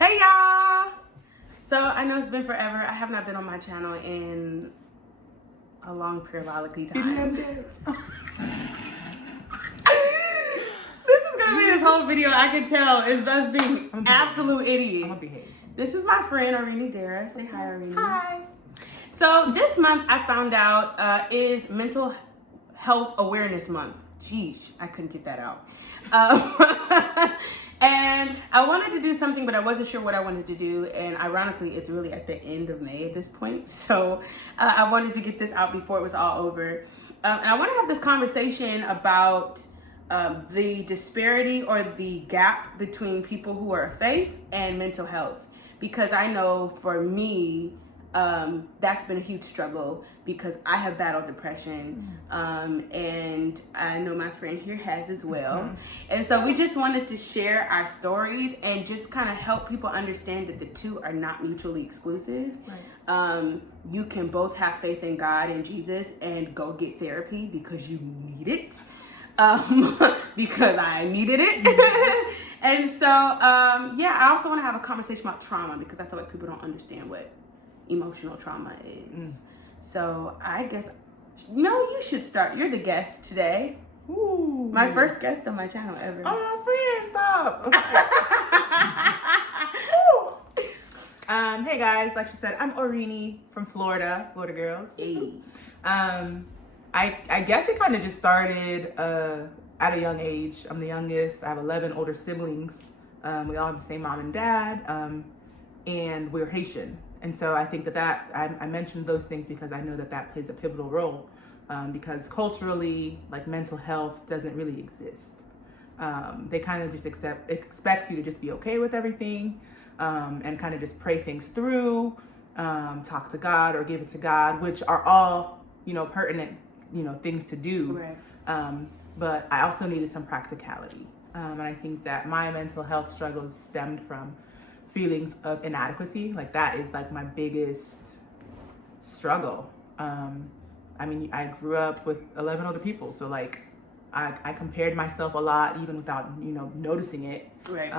Hey y'all! So I know it's been forever. I have not been on my channel in a long periodically time. This is gonna be this whole video. I can tell it's us being absolute idiots. I'm gonna behave. This is my friend Arini Dara. Say hi, Arini. Hi. So this month I found out is Mental Health Awareness Month. Jeez, I couldn't get that out. And I wanted to do something, but I wasn't sure what I wanted to do. And ironically, it's really at the end of May at this point. So I wanted to get this out before it was all over. And I want to have this conversation about the disparity or the gap between people who are of faith and mental health. Because I know for me, that's been a huge struggle because I have battled depression, and I know my friend here has as well. And so we just wanted to share our stories and just kind of help people understand that the two are not mutually exclusive. Right. You can both have faith in God and Jesus and go get therapy because you need it, because I needed it. And so, yeah, I also want to have a conversation about trauma because I feel like people don't understand what emotional trauma is. So I guess, you should start. You're the guest today. Ooh. My first guest on my channel ever. Oh, friend, stop. Hey guys, like you said, I'm Arini from Florida girls. Hey. I guess it kind of just started at a young age. I'm the youngest. I have 11 older siblings. We all have the same mom and dad, and we're Haitian. And so I think that I mentioned those things because I know that plays a pivotal role, because culturally, like, mental health doesn't really exist. They kind of just expect you to just be okay with everything, and kind of just pray things through, talk to God or give it to God, which are all, pertinent, things to do. Right. But I also needed some practicality. And I think that my mental health struggles stemmed from feelings of inadequacy. Like, that is like my biggest struggle. I grew up with 11 other people, so like I compared myself a lot even without noticing it. Right.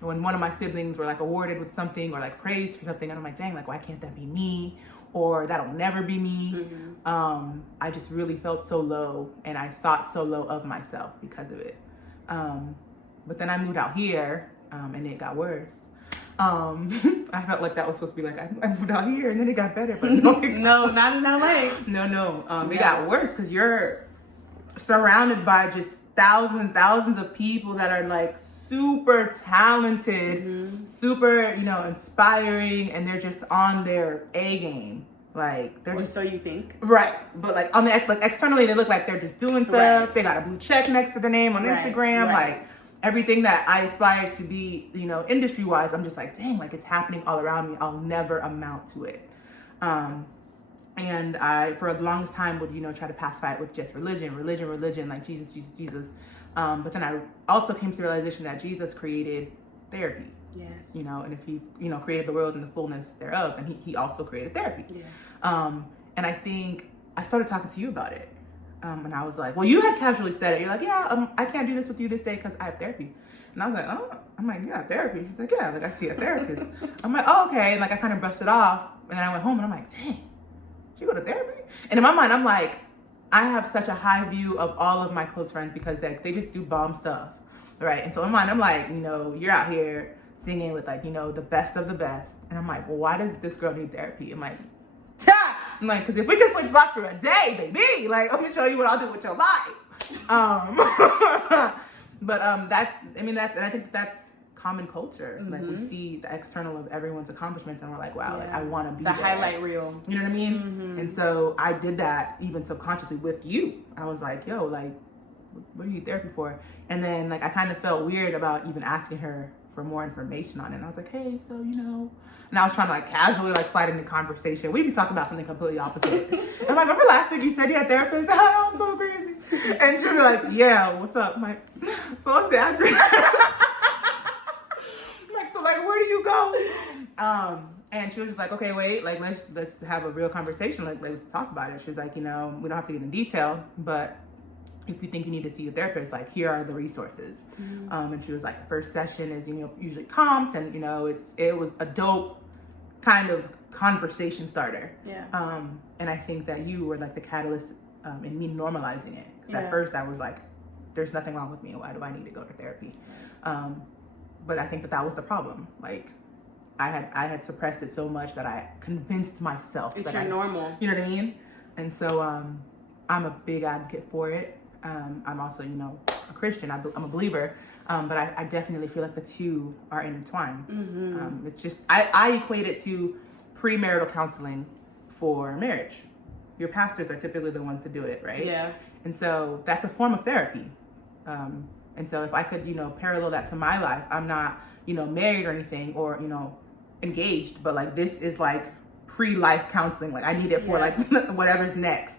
When one of my siblings were like awarded with something or like praised for something, and I'm like, dang, like, why can't that be me? Or that'll never be me. I just really felt so low, and I thought so low of myself because of it. But then I moved out here, and it got worse. I felt like that was supposed to be like, I moved out here and then it got better, but no, not in LA. No. It got worse because you're surrounded by just thousands of people that are like super talented, super, inspiring, and they're just on their A game. Like, they're just, so you think? Right. But like on the, like, externally they look like they're just doing stuff. Right. They got a blue check next to the name on Instagram. Right. Like, everything that I aspire to be, industry-wise, I'm just like, dang, like, it's happening all around me. I'll never amount to it. And I, for the longest time, would, try to pacify it with just religion, like Jesus. But then I also came to the realization that Jesus created therapy. Yes. And if he, created the world in the fullness thereof, and he also created therapy. Yes. And I think I started talking to you about it. And I was like, well, you had casually said it. You're like, yeah, I can't do this with you this day because I have therapy. And I was like, oh, I'm like, you got therapy? She's like, yeah, like, I see a therapist. I'm like, oh, okay. And like, I kind of brushed it off. And then I went home and I'm like, dang, did you go to therapy? And in my mind, I'm like, I have such a high view of all of my close friends because they just do bomb stuff, right? And so in my mind, I'm like, you're out here singing with like, the best of the best. And I'm like, well, why does this girl need therapy? I'm like, because if we can switch spots for a day, baby, like, let me show you what I'll do with your life. But and I think that's common culture. Like, we see the external of everyone's accomplishments and we're like, wow, like, I want to be the there. highlight reel. You know what I mean? And so I did that even subconsciously with you. I was like, yo, like, what do you need therapy for? And then like, I kind of felt weird about even asking her for more information on it. And I was like, hey, so, and I was trying to like casually like slide into conversation. We'd be talking about something completely opposite. And I'm like, remember last week you said you had therapists? Oh, that was so crazy. And she'd be like, yeah, what's up? I'm like, so what's the address? I'm like, so like, where do you go? And she was just like, okay, wait, like, let's have a real conversation. Like, let's talk about it. She's like, we don't have to get in detail, but if you think you need to see a therapist, like, here are the resources. And she was like, the first session is, usually comped, and, it was a dope kind of conversation starter. Yeah. And I think that you were like the catalyst in me normalizing it. Because Yeah. at first I was like, there's nothing wrong with me. Why do I need to go to therapy? But I think that was the problem. Like, I had suppressed it so much that I convinced myself It's that your normal. You know what I mean? And so I'm a big advocate for it. I'm also, a Christian. I'm a believer. But I definitely feel like the two are intertwined. It's just, I equate it to premarital counseling for marriage. Your pastors are typically the ones to do it, right? Yeah. And so that's a form of therapy. And so if I could, parallel that to my life, I'm not, married or anything, or, engaged, but like, this is like pre-life counseling. Like, I need it for like whatever's next.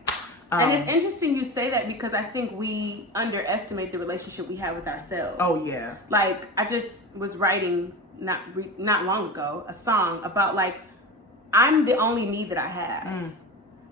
And it's interesting you say that, because I think we underestimate the relationship we have with ourselves. Oh yeah. Like, I just was writing not long ago a song about, like, I'm the only me that I have.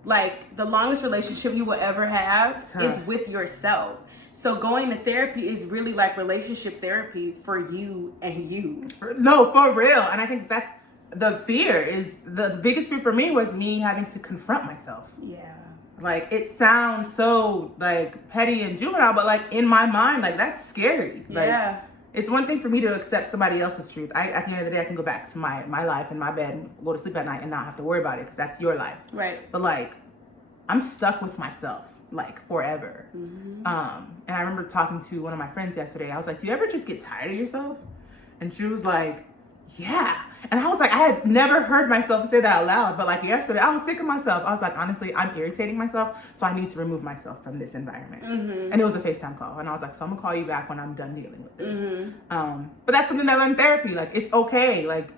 Like, the longest relationship you will ever have is with yourself. So going to therapy is really like relationship therapy for you and you. No, for real. And I think that's the fear. Is the biggest fear for me was me having to confront myself. Yeah. Like, it sounds so like petty and juvenile, but like in my mind, like, that's scary. Like, Yeah. it's one thing for me to accept somebody else's truth. At the end of the day, I can go back to my life in my bed and go to sleep at night and not have to worry about it, because that's your life. Right. But like, I'm stuck with myself, like, forever. And I remember talking to one of my friends yesterday. I was like, do you ever just get tired of yourself? And she was like, yeah. And I was like, I had never heard myself say that out loud, but like yesterday, I was sick of myself. I was like, honestly, I'm irritating myself, so I need to remove myself from this environment. And it was a FaceTime call. And I was like, so I'm gonna call you back when I'm done dealing with this. But that's something that I learned in therapy. Like, it's okay. Like,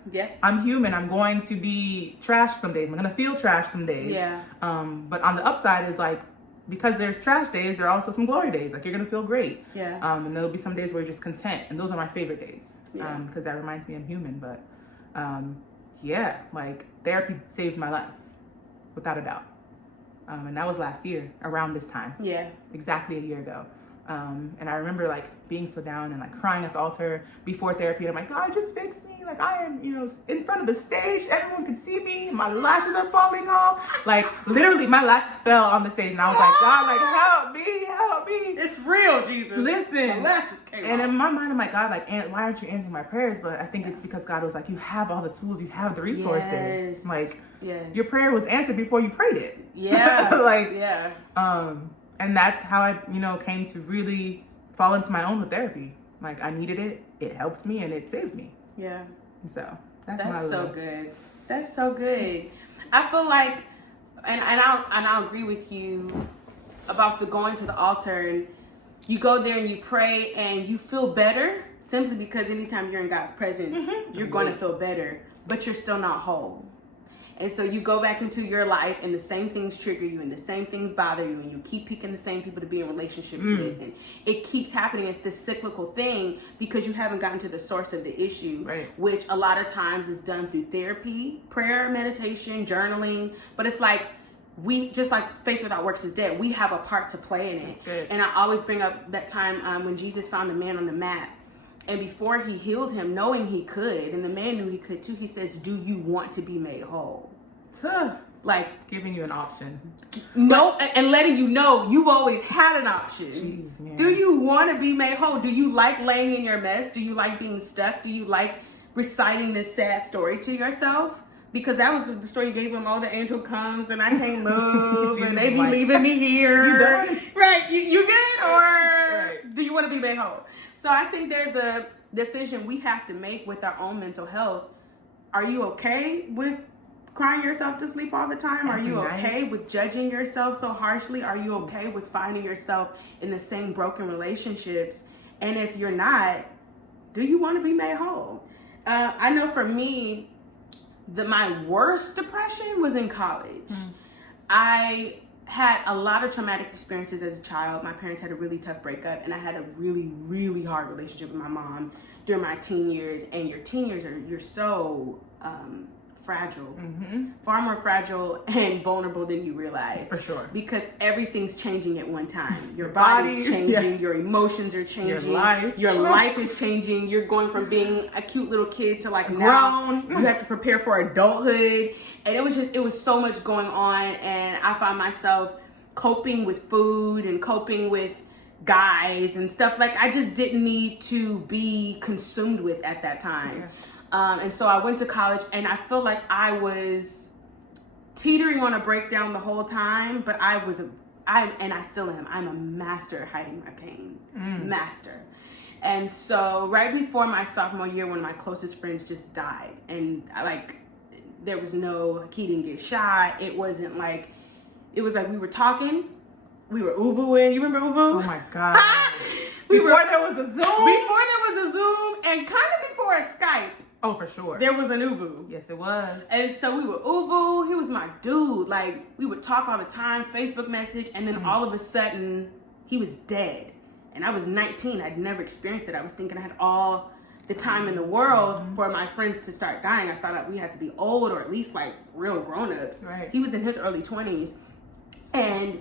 I'm human. I'm going to be trash some days. I'm gonna feel trash some days. Yeah. But on the upside is like, because there's trash days, there are also some glory days. Like, you're gonna feel great. Yeah. And there'll be some days where you're just content, and those are my favorite days. Yeah. Because that reminds me I'm human. But yeah, like, therapy saved my life, without a doubt. And that was last year around this time. Yeah. Exactly a year ago. And I remember like being so down and like crying at the altar before therapy. And I'm like, God, just fix me. Like, I am, in front of the stage. Everyone can see me. My lashes are falling off. Like, literally, my lashes fell on the stage. And I was like, God, like, help me, help me. It's real, Jesus. Listen. My lashes came And off. in my mind, I'm like, God, like, why aren't you answering my prayers? But I think it's because God was like, you have all the tools. You have the resources. Yes. Like, yes. your prayer was answered before you prayed it. Yeah. Like, yeah. And that's how I, came to really fall into my own with therapy. Like, I needed it. It helped me, and it saved me. Yeah. And so that's so good. That's so good. I feel like, and I'll agree with you about the going to the altar, and you go there and you pray and you feel better simply because anytime you're in God's presence, you're going to feel better, but you're still not whole. And so you go back into your life and the same things trigger you and the same things bother you, and you keep picking the same people to be in relationships with, and it keeps happening. It's this cyclical thing because you haven't gotten to the source of the issue, which a lot of times is done through therapy, prayer, meditation, journaling. But it's like, we, just like faith without works is dead, we have a part to play in it. And I always bring up that time when Jesus found the man on the mat. And before he healed him, knowing he could, and the man knew he could too, he says, do you want to be made whole? Like, giving you an option. No, and letting you know you've always had an option. Jeez, do you want to be made whole? Do you like laying in your mess? Do you like being stuck? Do you like reciting this sad story to yourself? Because that was the story you gave him. Oh, the angel comes and I can't move and they be leaving me here. You done? Right. You good? Or do you want to be made whole? So I think there's a decision we have to make with our own mental health. Are you okay with crying yourself to sleep all the time? Are you okay with judging yourself so harshly? Are you okay with finding yourself in the same broken relationships? And if you're not, do you want to be made whole? I know for me, my worst depression was in college. I had a lot of traumatic experiences as a child. My parents had a really tough breakup, and I had a really, really hard relationship with my mom during my teen years. And your teen years you're so fragile, far more fragile and vulnerable than you realize. For sure. Because everything's changing at one time. Your body's changing, your emotions are changing, your life is changing. You're going from being a cute little kid to like grown. Now you have to prepare for adulthood. And it was so much going on, and I found myself coping with food and coping with guys and stuff like I just didn't need to be consumed with at that time. And so I went to college, and I feel like I was teetering on a breakdown the whole time, but I still am. I'm a master at hiding my pain. Master. And so right before my sophomore year, one of my closest friends just died, and there was no, he didn't get shot. It was like we were talking, we were Ubuing. You remember Ubu? Oh my God. Before there was a Zoom, and kind of before a Skype. Oh, for sure. There was an Ubu. Yes, it was. And so we were Ubu. He was my dude. Like, we would talk all the time, Facebook message, and then all of a sudden, he was dead. And I was 19. I'd never experienced it. I was thinking I had all the time in the world for my friends to start dying. I thought we had to be old or at least like real grown-ups. Right. He was in his early 20s. And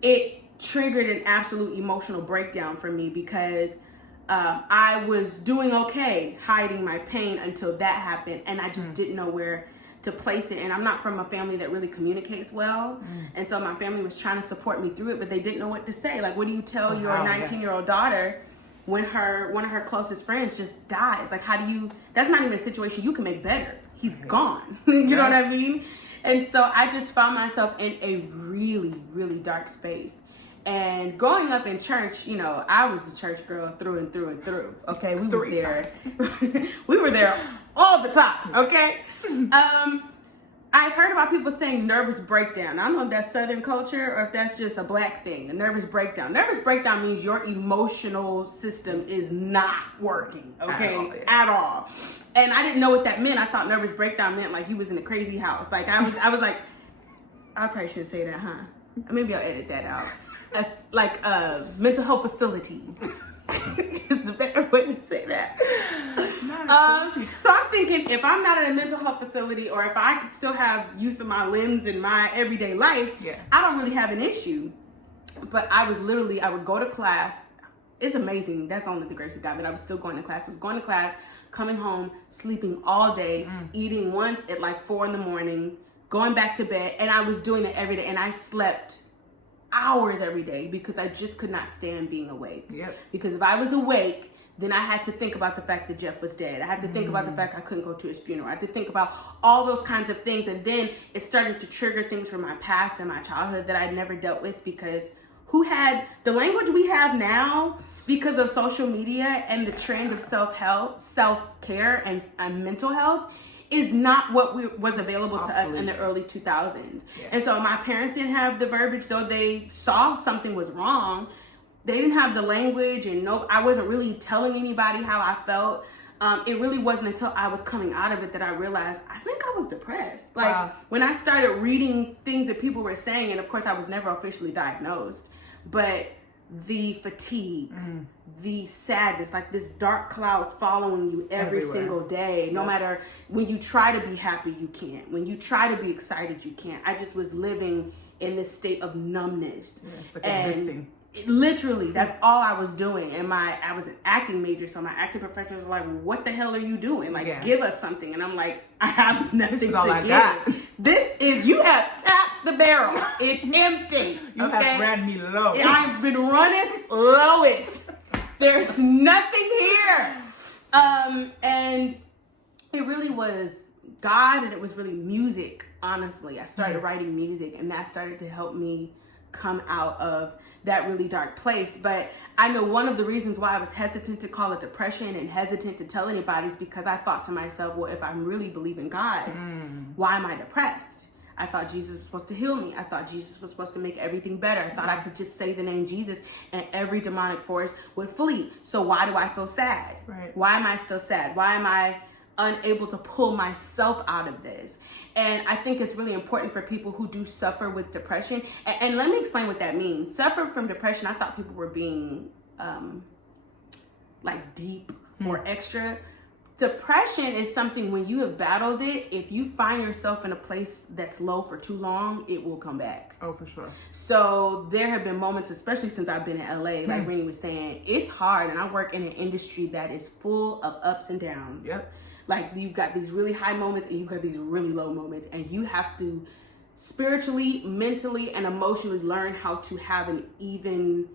it triggered an absolute emotional breakdown for me because I was doing okay hiding my pain until that happened, and I just didn't know where to place it. And I'm not from a family that really communicates well, and so my family was trying to support me through it, but they didn't know what to say. Like, what do you tell your 19-year-old daughter when one of her closest friends just dies? Like, how do you? That's not even a situation you can make better. He's gone. You know what I mean? And so I just found myself in a really, really dark space. And growing up in church, you know, I was a church girl through and through and through. Okay, we was there. We were there all the time. Okay. I've heard about people saying nervous breakdown. I don't know if that's Southern culture or if that's just a Black thing. A nervous breakdown. Nervous breakdown means your emotional system is not working. Okay, at all. And I didn't know what that meant. I thought nervous breakdown meant like you was in a crazy house. Like I was like, I probably shouldn't say that, huh? Maybe I'll edit that out. As like a mental health facility is the better way to say that. So I'm thinking, if I'm not in a mental health facility, or if I could still have use of my limbs in my everyday life, I don't really have an issue. But I would go to class. It's amazing. That's only the grace of God that I was still going to class. I was going to class, coming home, sleeping all day, eating once at like 4 a.m, going back to bed, and I was doing it every day, and I slept hours every day because I just could not stand being awake. Because if I was awake, then I had to think about the fact that Jeff was dead. I had to think about the fact I couldn't go to his funeral. I had to think about all those kinds of things. And then it started to trigger things from my past and my childhood that I'd never dealt with, because who had the language we have now because of social media and the trend of self-help, self-care, and mental health is not what was available to us in the early 2000s. And so my parents didn't have the verbiage, though they saw something was wrong. They didn't have the language, and I wasn't really telling anybody how I felt. It really wasn't until I was coming out of it that I realized I think I was depressed. Like when I started reading things that people were saying, and of course I was never officially diagnosed, but the fatigue, the sadness, like this dark cloud following you every single day. No matter, when you try to be happy, you can't. When you try to be excited, you can't. I just was living in this state of numbness. It's like existing. Literally, that's all I was doing. And I was an acting major, so my acting professors were like, what the hell are you doing? Like, give us something. And I'm like, I have nothing to give. This is, you have tapped the barrel. It's empty. You have ran me low. I've been running lowest. There's nothing here. And it really was God, and it was really music, honestly. I started writing music, and that started to help me come out of that really dark place. But I know one of the reasons why I was hesitant to call it depression and hesitant to tell anybody is because I thought to myself, well, if I'm really believing God, why am I depressed? I thought Jesus was supposed to heal me. I thought Jesus was supposed to make everything better. I thought I could just say the name Jesus and every demonic force would flee. So why do I feel sad? Why am I still sad? Why am I unable to pull myself out of this? And I think it's really important for people who do suffer with depression. And let me explain what that means. Suffer from depression, I thought people were being like deep or extra. Depression is something when you have battled it, if you find yourself in a place that's low for too long, it will come back. Oh, for sure. So there have been moments, especially since I've been in LA, like Renee was saying, it's hard. And I work in an industry that is full of ups and downs. Yep. Like you've got these really high moments and you've got these really low moments. And you have to spiritually, mentally, and emotionally learn how to have an even,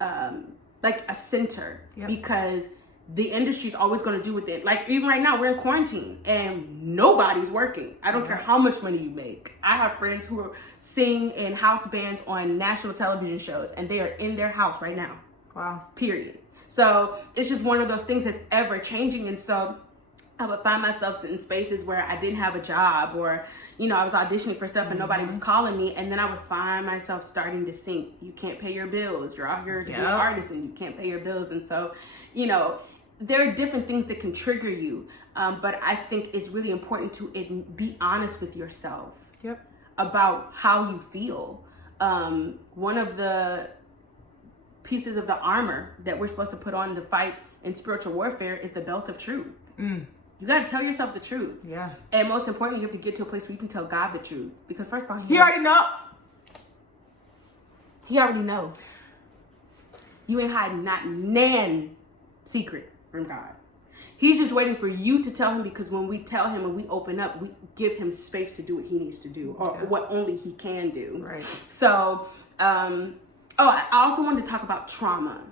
like a center. Yep. Because the industry is always going to do with it. Like even right now, we're in quarantine and nobody's working. I don't care how much money you make. I have friends who sing in house bands on national television shows and they are in their house right now. Wow. Period. So it's just one of those things that's ever changing. And so I would find myself in spaces where I didn't have a job or, you know, I was auditioning for stuff and nobody was calling me. And then I would find myself starting to sink. You can't pay your bills. You're out here to be an artist and you can't pay your bills. And so, you know, there are different things that can trigger you. But I think it's really important to be honest with yourself about how you feel. One of the pieces of the armor that we're supposed to put on to fight in spiritual warfare is the belt of truth. You got to tell yourself the truth. Yeah. And most importantly, you have to get to a place where you can tell God the truth. Because first of all, He already know. He already know. You ain't hiding not nan secret from God. He's just waiting for you to tell him, because when we tell him and we open up, we give him space to do what he needs to do or what only he can do. Right. So, I also wanted to talk about trauma.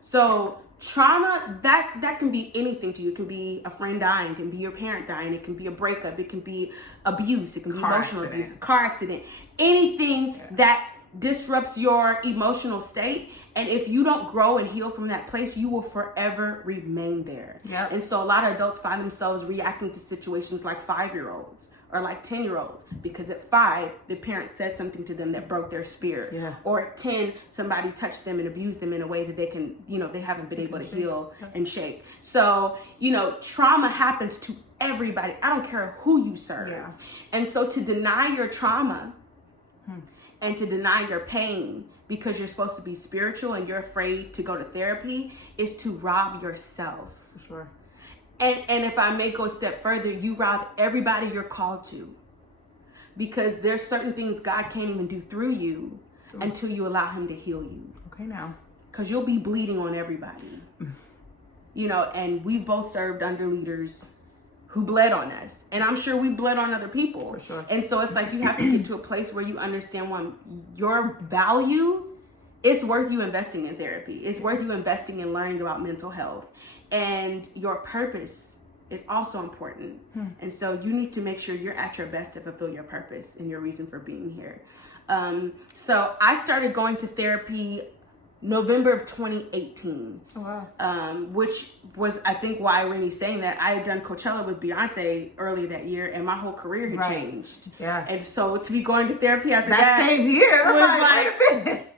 So trauma, that can be anything to you. It can be a friend dying, it can be your parent dying, it can be a breakup, it can be abuse, it can be emotional abuse, car accident, anything that disrupts your emotional state. And if you don't grow and heal from that place, you will forever remain there. Yep. And so a lot of adults find themselves reacting to situations like 5-year-olds or like 10-year-olds, because at 5, the parent said something to them that broke their spirit. Yeah. Or at 10, somebody touched them and abused them in a way that they can, you know, they haven't been able to heal and shake. So, you know, trauma happens to everybody. I don't care who you serve. Yeah. And so to deny your trauma and to deny your pain because you're supposed to be spiritual and you're afraid to go to therapy is to rob yourself. For sure. And if I may go a step further, you rob everybody you're called to, because there's certain things God can't even do through you until you allow him to heal you. Okay, now. Because you'll be bleeding on everybody. You know, and we both served under leaders who bled on us. And I'm sure we bled on other people. For sure. And so it's like you have to get to a place where you understand your value. It's worth you investing in therapy. It's worth you investing in learning about mental health. And your purpose is also important. And so you need to make sure you're at your best to fulfill your purpose and your reason for being here. So I started going to therapy November of 2018. Oh, wow. Which was, I think, why Renee's saying that. I had done Coachella with Beyonce earlier that year, and my whole career had changed. Yeah. And so to be going to therapy after that same year was like, wait a minute.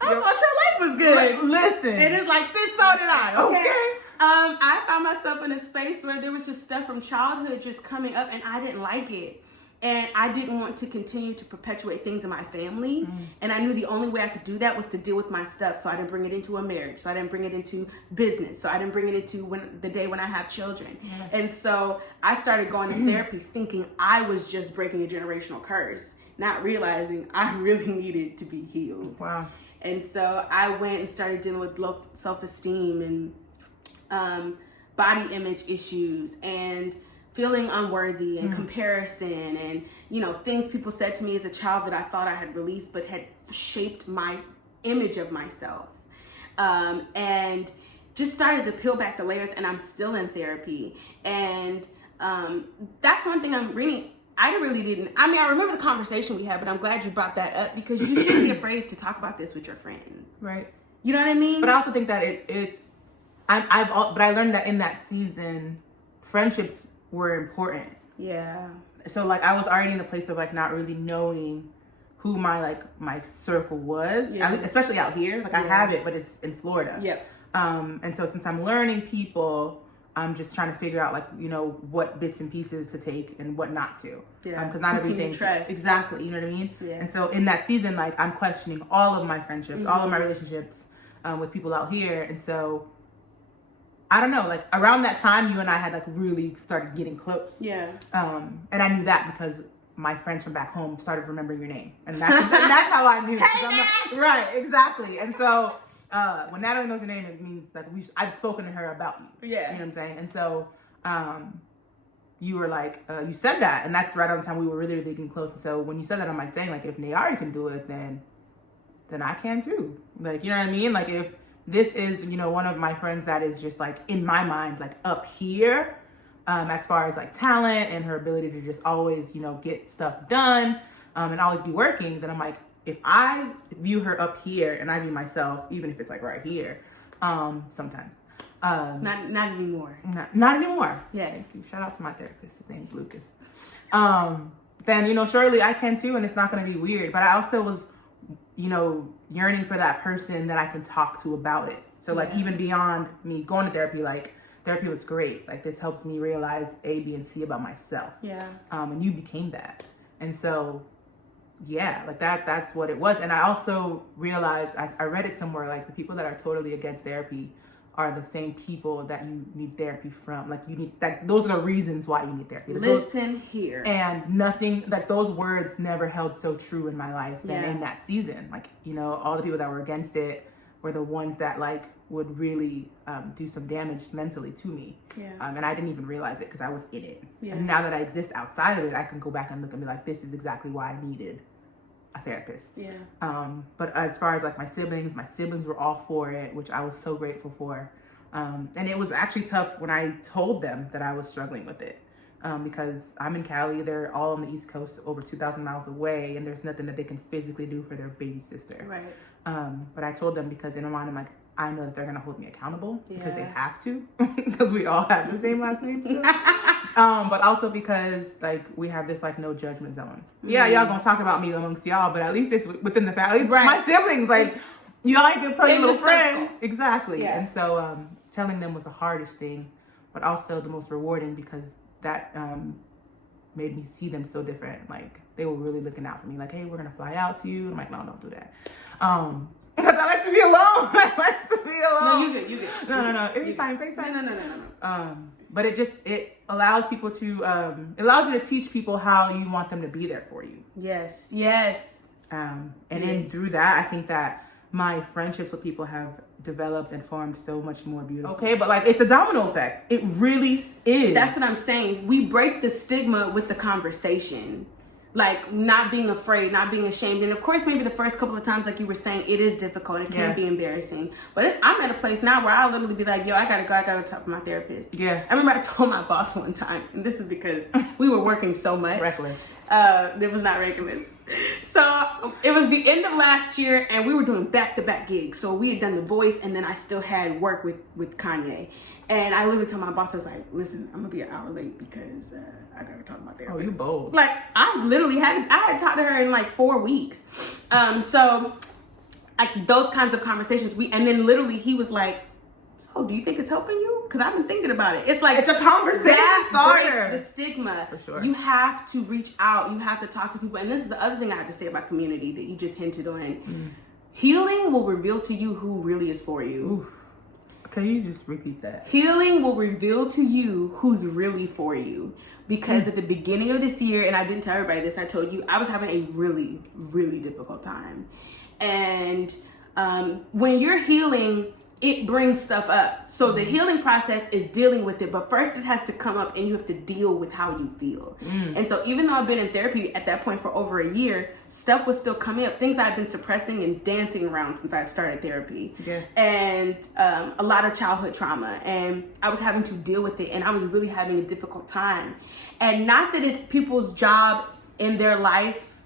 I thought your life was good. Listen. And it's like, sis, so did I. Okay. I found myself in a space where there was just stuff from childhood just coming up, and I didn't like it. And I didn't want to continue to perpetuate things in my family. And I knew the only way I could do that was to deal with my stuff. So I didn't bring it into a marriage. So I didn't bring it into business. So I didn't bring it into the day when I have children. And so I started going to therapy thinking I was just breaking a generational curse, not realizing I really needed to be healed. Wow. And so I went and started dealing with low self-esteem and body image issues and feeling unworthy and comparison and, you know, things people said to me as a child that I thought I had released but had shaped my image of myself. And just started to peel back the layers, and I'm still in therapy. And that's one thing I really didn't. I mean, I remember the conversation we had, but I'm glad you brought that up, because you shouldn't be afraid to talk about this with your friends. Right. You know what I mean? But I also think that but I learned that in that season, friendships were important. Yeah. So like I was already in a place of like not really knowing who my circle was, especially out here. Like I have it, but it's in Florida. Yep. And so since I'm learning people, I'm just trying to figure out, like, you know, what bits and pieces to take and what not to. Yeah. Because not everything. Trust. Exactly. You know what I mean? Yeah. And so in that season, like, I'm questioning all of my friendships, all of my relationships with people out here. And so I don't know, like around that time, you and I had like really started getting close. Yeah. And I knew that because my friends from back home started remembering your name, and that's how I knew. Right, exactly. And so when Natalie knows your name, it means like I've spoken to her about you. Yeah. You know what I'm saying? And so you were like, you said that, and that's right on the time we were really, really getting close. And so when you said that, I'm like, dang, like if Nayari can do it, then I can too. Like, you know what I mean? Like if this is, you know, one of my friends that is just like in my mind, like up here, as far as like talent and her ability to just always, you know, get stuff done, and always be working, then I'm like, if I view her up here and I view myself, even if it's like right here, sometimes. Not anymore. Not anymore. Yes. Shout out to my therapist. His name's Lucas. Then, you know, surely I can too, and it's not going to be weird. But I also was, you know, yearning for that person that I can talk to about it. So like even beyond me going to therapy, like therapy was great. Like this helped me realize A, B, and C about myself. Yeah. And you became that. And so, yeah, like that's what it was. And I also realized, I read it somewhere, like the people that are totally against therapy are the same people that you need therapy from. Like you need, like those are the reasons why you need therapy. Like Listen here. And nothing, like those words never held so true in my life than in that season. Like, you know, all the people that were against it were the ones that like would really do some damage mentally to me. Yeah. And I didn't even realize it because I was in it. Yeah. And now that I exist outside of it, I can go back and look and be like, this is exactly why I needed a therapist. Yeah. But as far as like my siblings were all for it, which I was so grateful for. And it was actually tough when I told them that I was struggling with it. Because I'm in Cali, they're all on the East Coast, over 2,000 miles away, and there's nothing that they can physically do for their baby sister. Right. But I told them because in my mind, I'm like, I know that they're gonna hold me accountable because they have to, because we all have the same last name still. But also because like we have this like no judgment zone. Yeah, y'all gonna talk about me amongst y'all, but at least it's within the family. Right. My siblings, like you know, I can tell your little friends. Exactly. Yeah. And so telling them was the hardest thing, but also the most rewarding because that made me see them so different. Like they were really looking out for me. Like, hey, we're gonna fly out to you. I'm like, no, don't do that. Because I like to be alone. I like to be alone. No, you good. No. FaceTime. No. But it allows people to, it allows you to teach people how you want them to be there for you. Yes. And then through that, I think that my friendships with people have developed and formed so much more beautiful. Okay, but like it's a domino effect. It really is. That's what I'm saying. We break the stigma with the conversation. Like not being afraid, not being ashamed. And of course, maybe the first couple of times, like you were saying, it is difficult. It can be embarrassing. But I'm at a place now where I'll literally be like, yo, I gotta go talk to my therapist. Yeah. I remember I told my boss one time, and this is because we were working so much. Reckless. It was not reckless. So it was the end of last year, and we were doing back-to-back gigs. So we had done The Voice, and then I still had work with Kanye. And I literally told my boss, I was like, listen, I'm gonna be an hour late because I gotta talk to my therapist. Oh, you bold. Like, I literally had talked to her in like 4 weeks. So like those kinds of conversations, and then literally he was like, so do you think it's helping you? Because I've been thinking about it. It's like, it's a conversation that starter. Breaks the stigma. For sure. You have to reach out. You have to talk to people. And this is the other thing I have to say about community that you just hinted on. Healing will reveal to you who really is for you. Oof. Can you just repeat that? Healing will reveal to you who's really for you. Because at the beginning of this year, and I didn't tell everybody this, I told you, I was having a really, really difficult time. And when you're healing, it brings stuff up. So the healing process is dealing with it, but first it has to come up and you have to deal with how you feel. And so even though I've been in therapy at that point for over a year, stuff was still coming up, things I've been suppressing and dancing around since I've started therapy. Yeah. And a lot of childhood trauma, and I was having to deal with it, and I was really having a difficult time. And not that it's people's job in their life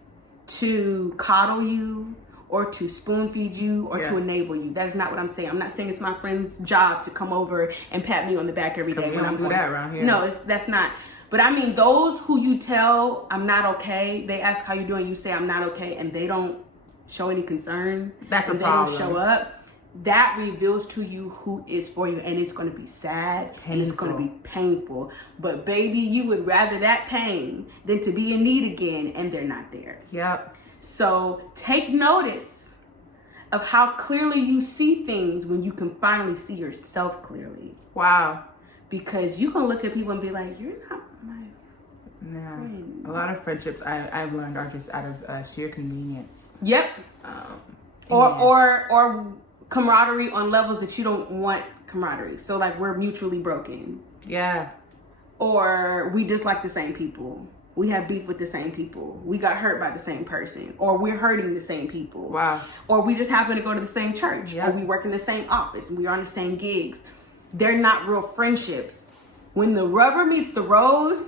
to coddle you or to spoon feed you or to enable you. That is not what I'm saying. I'm not saying it's my friend's job to come over and pat me on the back every day. We don't do that around here. No, that's not. But I mean, those who you tell I'm not okay, they ask how you doing, you say I'm not okay, and they don't show any concern. That's a problem. They don't show up. That reveals to you who is for you, and it's going to be sad, and it's going to be painful. But baby, you would rather that pain than to be in need again, and they're not there. Yep. So take notice of how clearly you see things when you can finally see yourself clearly. Wow. Because you can look at people and be like, you're not my friend. A lot of friendships I've learned are just out of sheer convenience. Yep. Or camaraderie on levels that you don't want camaraderie. So like we're mutually broken. Yeah. Or we dislike the same people. We have beef with the same people. We got hurt by the same person. Or we're hurting the same people. Wow. Or we just happen to go to the same church. Yeah. Or we work in the same office. And we are on the same gigs. They're not real friendships. When the rubber meets the road.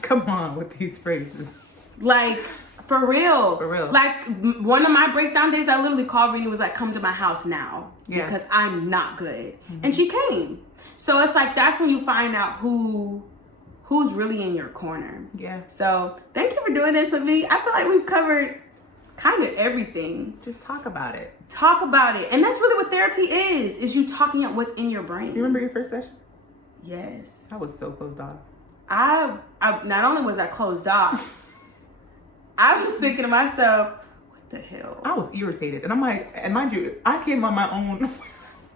Come on with these phrases. Like, for real. For real. Like, one of my breakdown days, I literally called Rini and was like, come to my house now. Yeah. Because I'm not good. And she came. So it's like, that's when you find out who's really in your corner. Yeah. So thank you for doing this with me. I feel like we've covered kind of everything. Just talk about it. Talk about it. And that's really what therapy is you talking out what's in your brain. You remember your first session? Yes. I was so closed off. I not only was I closed off, I was thinking to myself, what the hell? I was irritated. And I'm like, and mind you, I came on my own.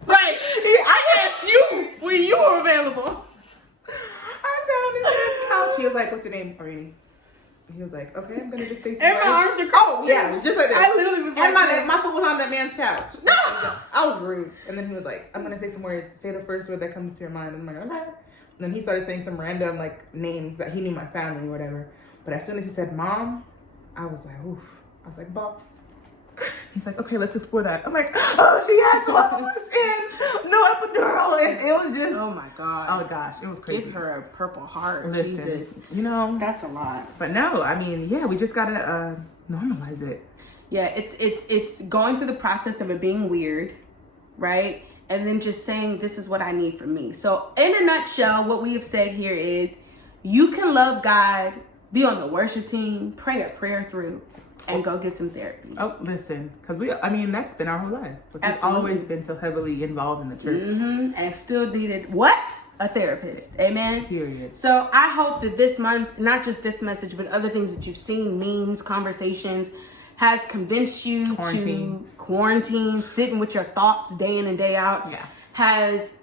Right. I asked you when you were available. I sat on this man's couch. He was like, what's your name, Arini? He was like, okay, I'm gonna just say some And my words. arms are crossed. Yeah, just like that. I literally was and like, my foot was on that man's couch. No! I was rude. And then he was like, I'm gonna say some words. Say the first word that comes to your mind. And I'm like, okay. And then he started saying some random like names that he knew my family or whatever. But as soon as he said mom, I was like, oof. I was like, boss. He's like, okay, let's explore that. I'm like, oh, she had 12 and no epidural. And it was just, oh my God. oh gosh, it was crazy. Give her a purple heart. Listen, Jesus. you know. That's a lot. But no, I mean, yeah, we just gotta normalize it. Yeah, it's going through the process of it being weird, right? And then just saying, this is what I need from me. So in a nutshell, what we have said here is you can love God, be on the worship team, pray a prayer through, and go get some therapy. Oh, listen, because that's been our whole life. We've Absolutely. always been so heavily involved in the church. And still needed what? A therapist. Amen? Period. So I hope that this month, not just this message, but other things that you've seen, memes, conversations, has convinced you to quarantine, sitting with your thoughts day in and day out. Yeah. Has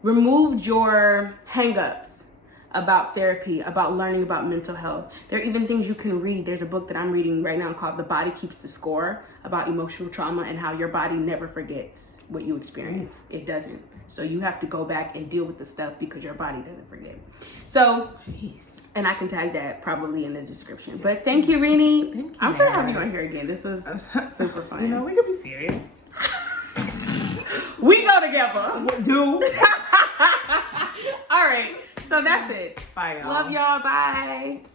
removed your hang-ups about therapy, about learning about mental health. There are even things you can read. There's a book that I'm reading right now called The Body Keeps the Score, about emotional trauma and how your body never forgets what you experience. It doesn't. So you have to go back and deal with the stuff because your body doesn't forget. So, and I can tag that probably in the description. But thank you, Rini. I'm going to have you on here again. This was super fun. You know, we could be serious. We go together. Do. All right. So that's it. Bye, y'all. Love y'all. Bye.